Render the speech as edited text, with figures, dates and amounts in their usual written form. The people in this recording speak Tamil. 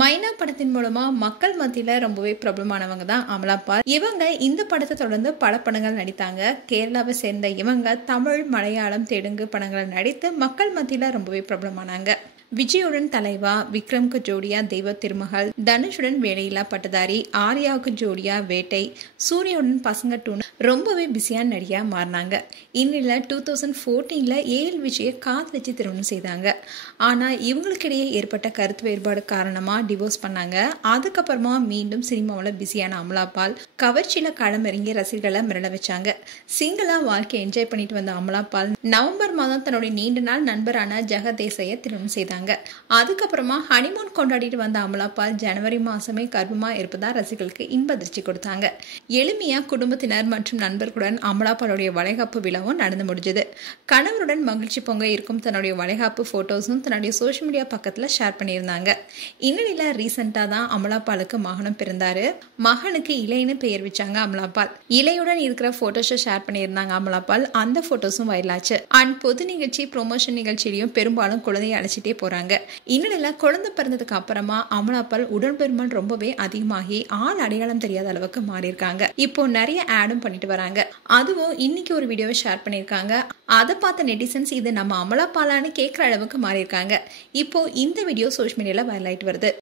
மைனா படத்தின் மூலமா மக்கள் மத்தியில ரொம்பவே பிரபலமானவங்க தான் அமலா பால். இவங்க இந்த படத்தை தொடர்ந்து பல படங்கள் நடித்தாங்க. கேரளாவை சேர்ந்த இவங்க தமிழ், மலையாளம், தெலுங்கு படங்களை நடித்து மக்கள் மத்தியில ரொம்பவே பிரபலமானாங்க. விஜயுடன் தலைவா, விக்ரம்க்கு ஜோடியா தெய்வ திருமகள், தனுஷுடன் வேலையில்லா பட்டதாரி, ஆர்யாவுக்கு ஜோடியா வேட்டை, சூர்யாவுடன் பசங்க டூன்னு ரொம்பவே பிஸியான நடிகையா மாறினாங்க. இந்நிலையில 2014 ஏஎல் விஜயை காதலிச்சு திருமணம் செய்தாங்க. ஆனா இவங்களுக்கிடையே ஏற்பட்ட கருத்து வேறுபாடு காரணமா டிவோர்ஸ் பண்ணாங்க. அதுக்கப்புறமா மீண்டும் சினிமாவில் பிஸியான அமலா பால் கவர்ச்சியில களமிறங்கி ரசிகர்களை மிரள வச்சாங்க. சிங்கிளா வாழ்க்கையை என்ஜாய் பண்ணிட்டு வந்த அமலா பால் நவம்பர் மாதம் தன்னுடைய நீண்ட நாள் நண்பரான ஜெகதேசையை திருமணம் செய்தாங்க. அதுக்கப்புறமா ஹனிமூன் கொண்டாடிட்டு வந்த அமலா பால் ஜனவரி மாசமே கர்ப்பமா இருப்பதா ரசிகர்களுக்கு இன்ப அதிர்ச்சி கொடுத்தாங்க. எளிமையா குடும்பத்தினர் மற்றும் நண்பர்களுடன் அமலா பாலுடைய வளைகாப்பு விழாவும் நடந்து முடிஞ்சது. கணவருடன் மகிழ்ச்சி பொங்க இருக்கும் தன்னுடைய வளைகாப்பு போட்டோஸும் தன்னுடைய சோஷியல் மீடியா பக்கத்துல ஷேர் பண்ணியிருந்தாங்க. இந்நிலையில ரீசெண்டா தான் அமலா பாலுக்கு மகனும் பிறந்தாரு. மகனுக்கு இளையன்னு பெயர் வச்சாங்க அமலா பால். இளையுடன் இருக்கிற போட்டோஸை ஷேர் பண்ணியிருந்தாங்க அமலா பால். அந்த போட்டோஸும் வைரலாச்சு. அண்ட் பொது நிகழ்ச்சி, ப்ரொமோஷன் நிகழ்ச்சியிலையும் பெரும்பாலும் குழந்தையை அழைச்சிட்டே போறாங்க. இந்நிலையில குழந்தை பிறந்ததுக்கு அப்புறமா அமலா பால் உடற்பருமன் ரொம்பவே அதிகமாகி ஆள் அடையாளம் தெரியாத அளவுக்கு மாறி இருக்காங்க. இப்போ நிறைய ஆடும் பண்ணிட்டு வராங்க. அதுவும் இன்னைக்கு ஒரு வீடியோவை ஷேர் பண்ணிருக்காங்க. அதை பார்த்த நெட்டிசன்ஸ் இது நம்ம அமலா பாலான்னு கேட்கிற அளவுக்கு மாறி இருக்காங்க. இப்போ இந்த வீடியோ சோஷியல் மீடியால வைரல் ஆயிட்டு வருது.